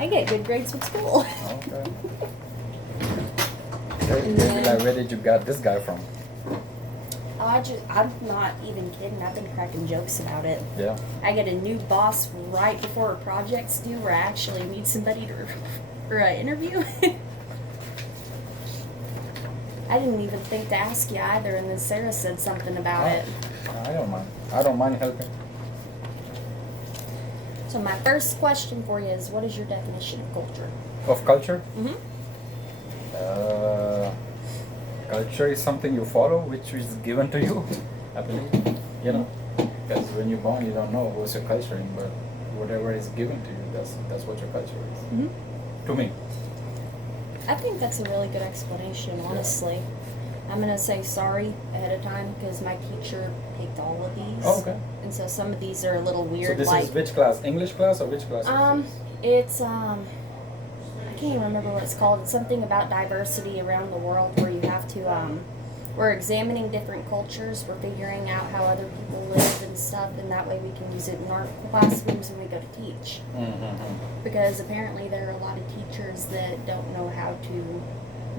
I get good grades with school. Okay. Maybe like, where did you get this guy from? I'm not even kidding. I've been cracking jokes about it. Yeah. I get a new boss right before a project's due where I actually need somebody to for an interview. I didn't even think to ask you either, and then Sarah said something about it. I don't mind. I don't mind helping. So my first question for you is, what is your definition of culture? Of culture? Mm-hmm. Culture is something you follow, which is given to you, I believe. You know, because when you're born, you don't know what's your culture in, but whatever is given to you, that's what your culture is. Mm-hmm. To me. I think that's a really good explanation, honestly. I'm going to say sorry ahead of time because my teacher picked all of these. Oh, okay. And so some of these are a little weird. So this like, is which class? English class or which class? It's, I can't even remember what it's called. It's something about diversity around the world where you have to, we're examining different cultures. We're figuring out how other people live and stuff, and that way we can use it in our classrooms when we go to teach. Mm-hmm. Because apparently there are a lot of teachers that don't know how to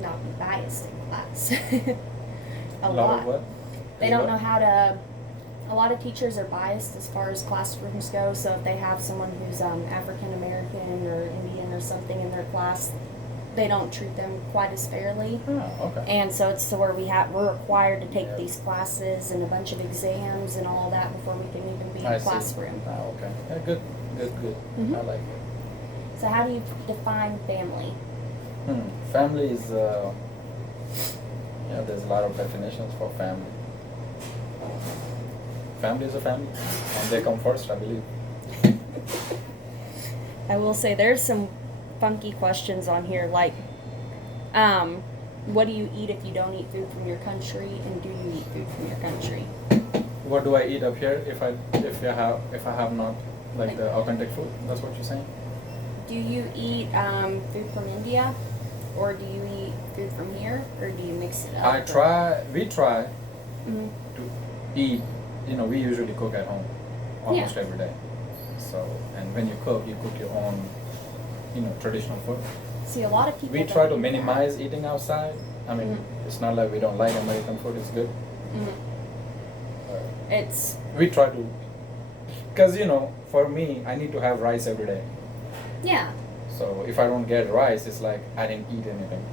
not be biased in class. a lot. Of what? They don't know how to. A lot of teachers are biased as far as classrooms go. So if they have someone who's African American or Indian or something in their class, they don't treat them quite as fairly. Oh, okay. And so it's to where we're required to take these classes and a bunch of exams and all that before we can even be in I a see. classroom. Oh, okay. Yeah, good. Mhm. I like it. So how do you define family? Family is, there's a lot of definitions for family. Family is a family, and they come first, I believe. I will say there's some funky questions on here, like, what do you eat if you don't eat food from your country, and do you eat food from your country? What do I eat up here if I have not like the authentic food? That's what you're saying? Do you eat food from India, or do you eat food from here, or do you mix it up? We try Mm-hmm. to eat. We usually cook at home almost every day. So, and when you cook your own, traditional food. See, a lot of people. We try to minimize eating outside. I mean, it's not like we don't like American food. It's good. Mm-hmm. We try to, because for me, I need to have rice every day. Yeah. So if I don't get rice, it's like I didn't eat anything.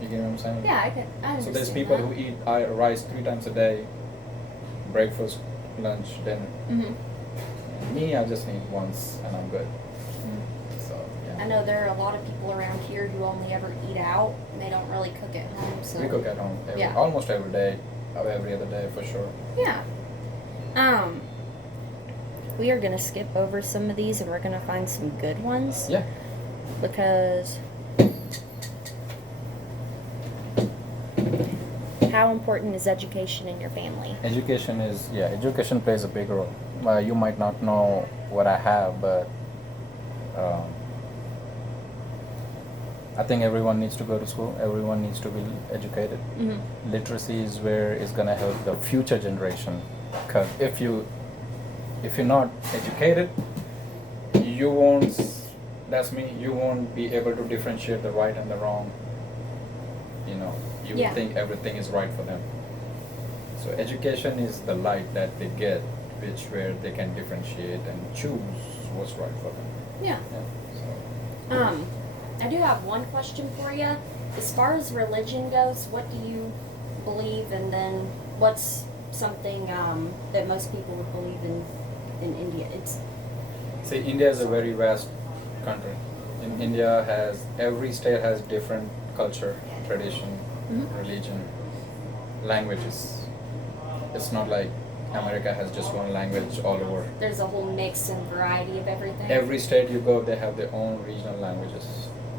You get what I'm saying? Yeah, I understand. So there's people that. who eat rice 3 times a day, breakfast, lunch, dinner. Mm-hmm. Me, I just need once and I'm good. Mm-hmm. So yeah. I know there are a lot of people around here who only ever eat out, and they don't really cook at home. So We cook at home Yeah. almost every day, or every other day for sure. yeah. We are gonna skip over some of these, and we're gonna find some good ones. Yeah. Because how important is education in your family? Education plays a big role. You might not know what I have, but I think everyone needs to go to school. Everyone needs to be educated. Mm-hmm. Literacy is where it's gonna help the future generation. Because if you're not educated, you won't. That's me. You won't be able to differentiate the right and the wrong. You Yeah. think everything is right for them. So education is the light that they get, where they can differentiate and choose what's right for them. Yeah. So. I do have one question for you. As far as religion goes, what do you believe, and then what's something that most people would believe in India? See, India is a very vast country. In India, every state has different culture, tradition, religion, languages. It's not like America has just one language all over. There's a whole mix and variety of everything. Every state you go, they have their own regional languages.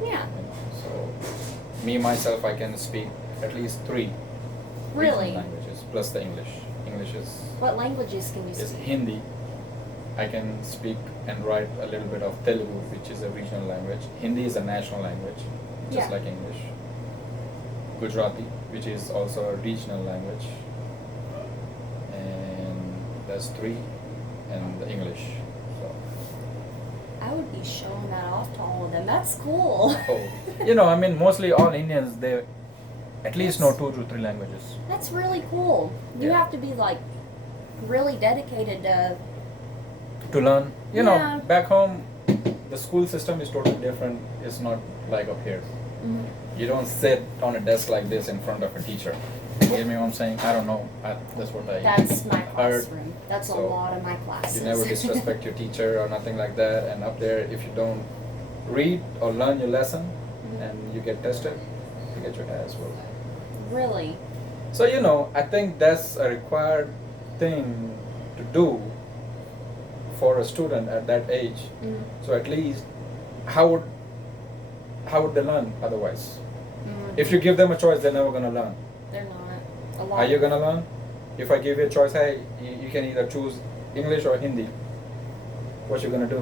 Yeah. So, me myself, I can speak at least 3 Really? regional languages plus the English. English is What languages can you is speak? Hindi. I can speak and write a little bit of Telugu, which is a regional language. Hindi is a national language, just Yeah. like English. Gujarati, which is also a regional language. And that's 3, and the English. So I would be showing that off to all of them. That's That's cool. So, I mean, mostly all Indians, they at least know 2 to 3 languages. That's really cool. You Yeah. have to be like really dedicated To learn. Yeah. Back home, the school system is totally different. It's not like up here. Mhm. You don't sit on a desk like this in front of a teacher. You get me what I'm saying? I don't know. That's what I That's my heard. classroom. That's a So, lot of my classes. You never disrespect your teacher or nothing like that. And up there, if you don't read or learn your lesson and you get tested, you get your ass whooped. Really? So, I think that's a required thing to do for a student at that age. Mhm. So at least, how would they learn otherwise? Mhm. If you give them a choice, they're never gonna learn. They're not. A lot. Are you gonna learn? If I give you a choice, hey, you can either choose English or Hindi. What you gonna do?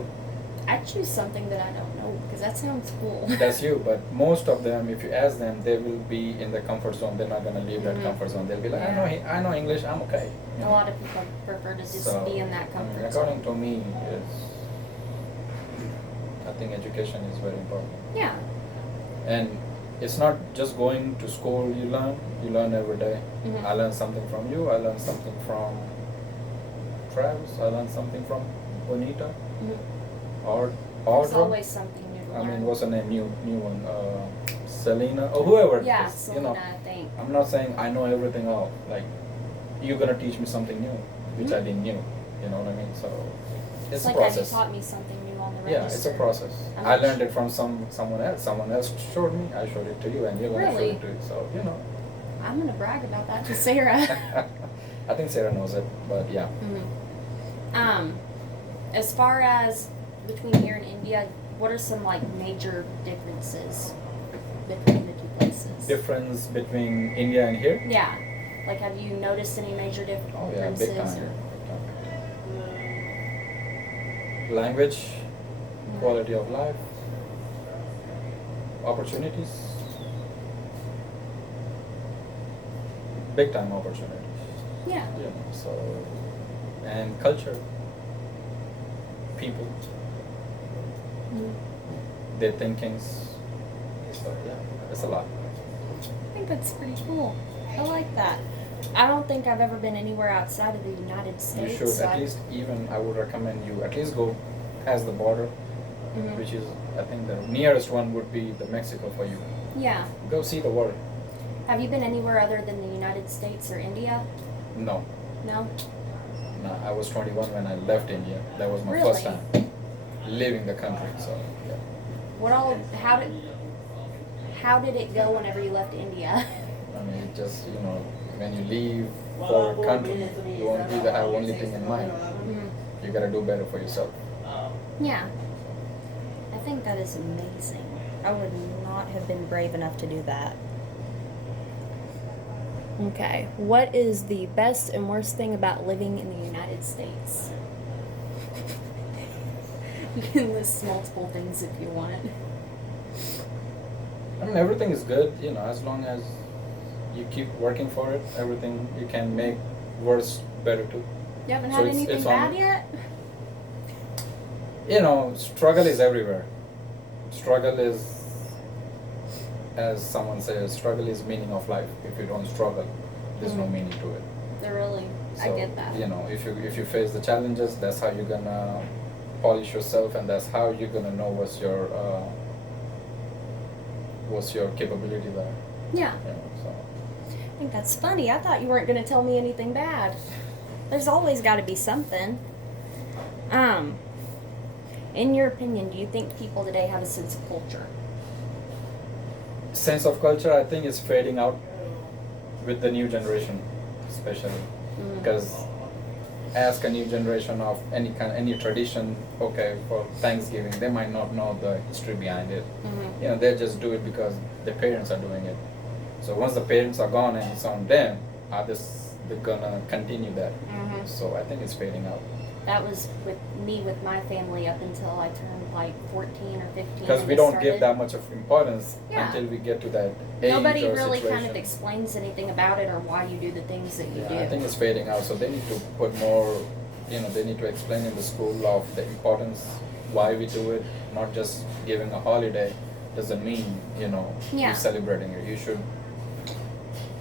I choose something that I don't know because that sounds cool. That's you. But most of them, if you ask them, they will be in the comfort zone. They're not gonna leave that Mhm. comfort zone. They'll be like, Yeah. I know English. I'm okay. A lot of people prefer to just So, be in that I mean, comfort according zone. to me, I think education is very important. Yeah. And it's not just going to school you learn every day. Mhm. I learn something from you, I learn something from Travis, I learn something from Bonita, Mhm. or There's Audra. always something new to I learn. mean, what's her name? New one, Selena, or whoever. Yeah, It's, Selena, I think. I'm not saying I know everything all. Like, you're gonna teach me something new, which I Mhm. didn't know. You know what I mean? So it's a like how you process. taught me something new on the Yeah, register. it's a process. I'm I not learned sure. it from someone else. Someone else showed me. I showed it to you, and you're gonna show Really? it to you. So I'm gonna brag about that to Sarah. I think Sarah knows it, but yeah. As far as between here and India, what are some like major differences between the two places? Difference between India and here? Yeah. Like, have you noticed any major Oh yeah, differences? big time. or- Language, quality of life, opportunities, big time opportunities. Yeah. So, and culture, people, Mhm. their thinkings. So yeah, it's a lot. I think that's pretty cool. I like that. I don't think I've ever been anywhere outside of the United States. You should so at least, even I would recommend you at least go past the border, Mhm. which is, I think the nearest one would be the Mexico for you. Yeah. Go see the world. Have you been anywhere other than the United States or India? No, No? no, I was 21 when I left India. That was my first Really? time leaving the country. So yeah. How did it go whenever you left India? I mean, it just when you leave for a country, you won't be the only thing in mind. Mhm. You gotta do better for yourself. Yeah. I think that is amazing. I would not have been brave enough to do that. Okay. What is the best and worst thing about living in the United States? You can list multiple things if you want. I mean, everything is good, as long as you keep working for it. Everything you can make worse better too. You haven't So had it's- anything it's bad on- yet? Struggle is everywhere. Struggle is, as someone says, struggle is meaning of life. If you don't struggle, there's no Mhm. meaning to it. They're really. I So, get that. if you face the challenges, that's how you're gonna polish yourself, and that's how you're gonna know what's your capability there. Yeah. So I think that's funny. I thought you weren't going to tell me anything bad. There's always got to be something. In your opinion, do you think people today have a sense of culture? sense of culture, I think, is fading out with the new generation, especially because ask a new generation of any tradition, okay, for Thanksgiving, they might not know the history behind it. Mm-hmm. They just do it because their parents are doing it. So once the parents are gone and it's on them, they're gonna continue that. Mm-hmm. So I think it's fading out. That was with me with my family up until I turned like 14 or 15. Because and we it don't started. give that much of importance Yeah. until we get to that age Nobody or really situation. kind of explains anything about it or why you do the things that you do. I think it's fading out. So they need to put more, they need to explain in the school of the importance why we do it. Not just giving a holiday doesn't mean, Yeah. you're celebrating it. You should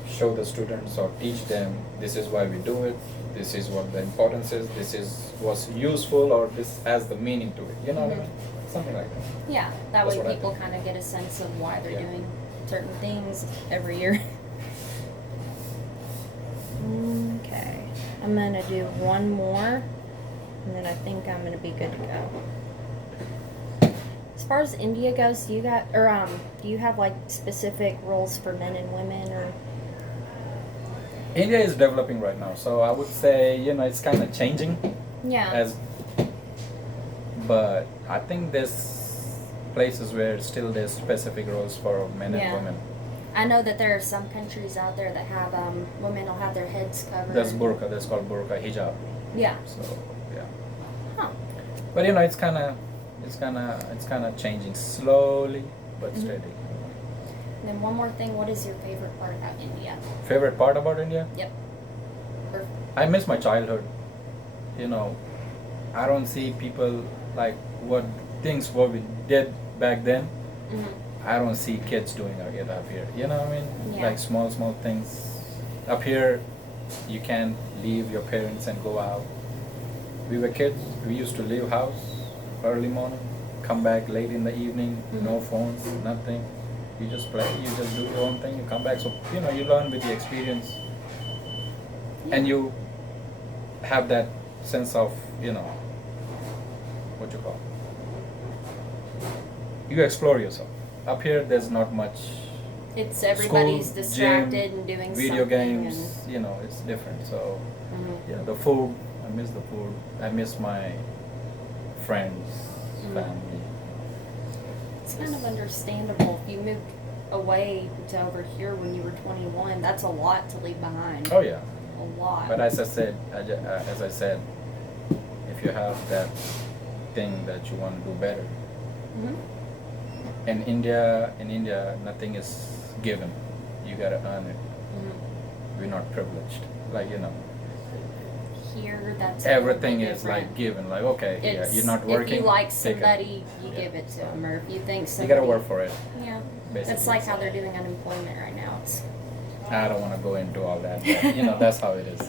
show the students or teach them this is why we do it, this is what the importance is, this is what's useful, or this has the meaning to it. You know what I mean? Something like that. Yeah, that That's way what I people think. kind of get a sense of why they're Yeah. doing certain things every year. Okay, I'm gonna do one more, and then I think I'm gonna be good to go. As far as India goes, do you have like specific rules for men and women, or? India is developing right now, so I would say it's kind of changing. Yeah. But I think there's places where still there's specific roles for men Yeah. and women. I know that there are some countries out there that have women will have their heads covered. There's burqa. That's called burqa hijab. Yeah. So yeah. Huh. But it's kind of changing slowly but steady. And then one more thing, what is your favorite part about India? Favorite part about India? Yep. Or, I miss my childhood. I don't see people like what we did back then. I don't see kids doing it up here. You know what I mean? Yeah. Like small things. Up here, you can't leave your parents and go out. We were kids. We used to leave house early morning, come back late in the evening. No phones, nothing. You just play. You just do your own thing. You come back. So you learn with the experience, and you have that sense of what you call. You explore yourself. Up here, there's not much. it's everybody's School, distracted gym, and doing video something. games. It's different. So And, the food. I miss the food. I miss my friends, family. it's kind of understandable. If you moved away to over here when you were 21, that's a lot to leave behind. Oh yeah. A lot. But as I said, if you have that thing that you want to do better, Mhm. in India, nothing is given. You gotta earn it. We're not privileged. Here, that's Everything a little bit is like different. given. Like okay, It's, you're not working. If you like take it. somebody, you Yeah. give it to them, or if you think You somebody. gotta work for it. Yeah. Basically. That's like how they're doing unemployment right now. It's I don't want to go into all that. But, that's how it is.